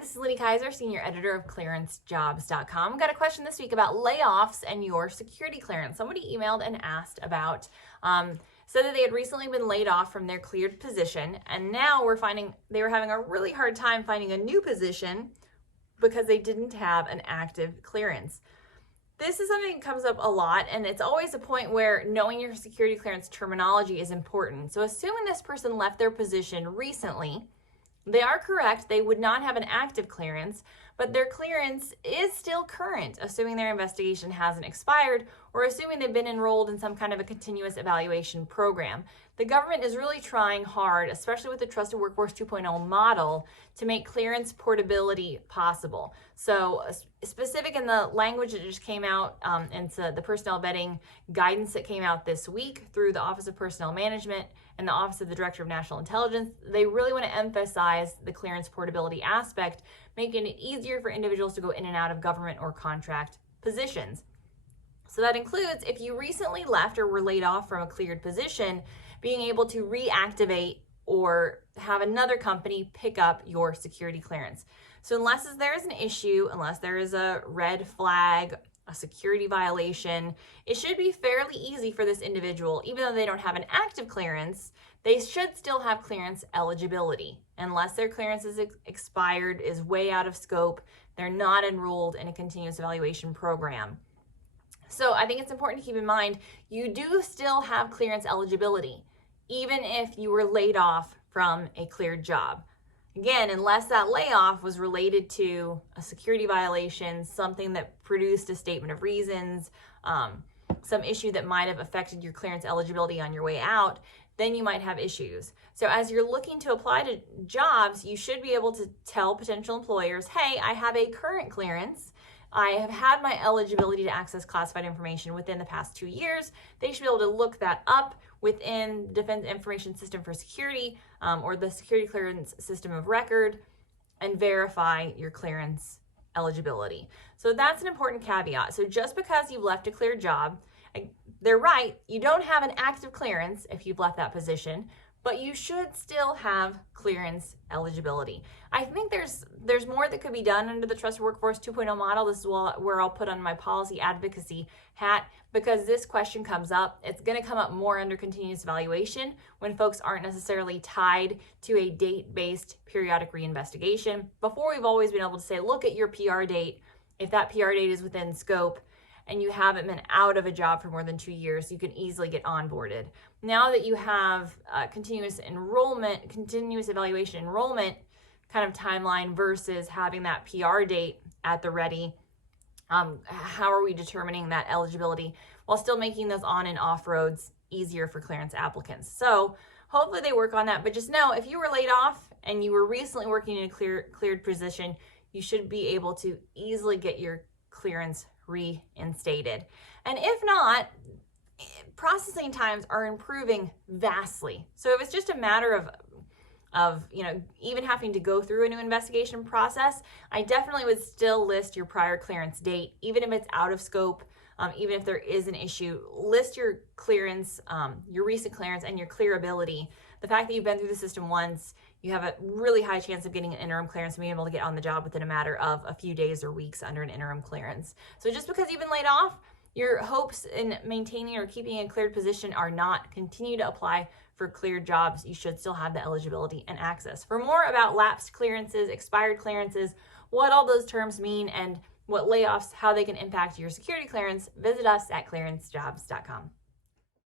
this is Liddy Kaiser, Senior Editor of ClearanceJobs.com. Got a question this week about layoffs and your security clearance. Somebody emailed and asked about, said that they had recently been laid off from their cleared position, and now we're finding they were having a really hard time finding a new position because they didn't have an active clearance. This is something that comes up a lot, and it's always a point where knowing your security clearance terminology is important. So assuming this person left their position recently, they are correct. They would not have an active clearance, but their clearance is still current, assuming their investigation hasn't expired or assuming they've been enrolled in some kind of a continuous evaluation program. The government is really trying hard, especially with the Trusted Workforce 2.0 model, to make clearance portability possible. So specific in the language that just came out, and so the personnel vetting guidance that came out this week through the Office of Personnel Management and the Office of the Director of National Intelligence, they really want to emphasize the clearance portability aspect, making it easier for individuals to go in and out of government or contract positions. So that includes if you recently left or were laid off from a cleared position, being able to reactivate or have another company pick up your security clearance. So unless there is an issue, unless there is a red flag, a security violation, it should be fairly easy for this individual. Even though they don't have an active clearance, they should still have clearance eligibility. Unless their clearance is expired, is way out of scope, they're not enrolled in a continuous evaluation program. So I think it's important to keep in mind, you do still have clearance eligibility, even if you were laid off from a cleared job. Again, unless that layoff was related to a security violation, something that produced a statement of reasons, some issue that might have affected your clearance eligibility on your way out, then you might have issues. So as you're looking to apply to jobs, you should be able to tell potential employers, hey, I have a current clearance. I have had my eligibility to access classified information within the past 2 years. They should be able to look that up within Defense Information System for Security or the Security Clearance System of Record and verify your clearance eligibility. So that's an important caveat. So just because you've left a cleared job, they're right, you don't have an active clearance if you've left that position, but you should still have clearance eligibility. I think there's more that could be done under the Trusted Workforce 2.0 model. This is where I'll put on my policy advocacy hat, because this question comes up. It's going to come up more under continuous evaluation when folks aren't necessarily tied to a date-based periodic reinvestigation. Before, we've always been able to say, look at your PR date. If that PR date is within scope and you haven't been out of a job for more than 2 years, you can easily get onboarded. Now that you have continuous evaluation enrollment kind of timeline versus having that PR date at the ready, how are we determining that eligibility while still making those on and off roads easier for clearance applicants? So hopefully they work on that, but just know if you were laid off and you were recently working in a cleared position, you should be able to easily get your clearance reinstated. And if not, processing times are improving vastly. So if it's just a matter of even having to go through a new investigation process, I definitely would still list your prior clearance date, even if it's out of scope, even if there is an issue. List your clearance, your recent clearance, and your clearability. The fact that you've been through the system once, you have a really high chance of getting an interim clearance and being able to get on the job within a matter of a few days or weeks under an interim clearance. So just because you've been laid off, your hopes in maintaining or keeping a cleared position are not. Continue to apply for cleared jobs. You should still have the eligibility and access. For more about lapsed clearances, expired clearances, what all those terms mean, and what layoffs, how they can impact your security clearance, visit us at ClearanceJobs.com.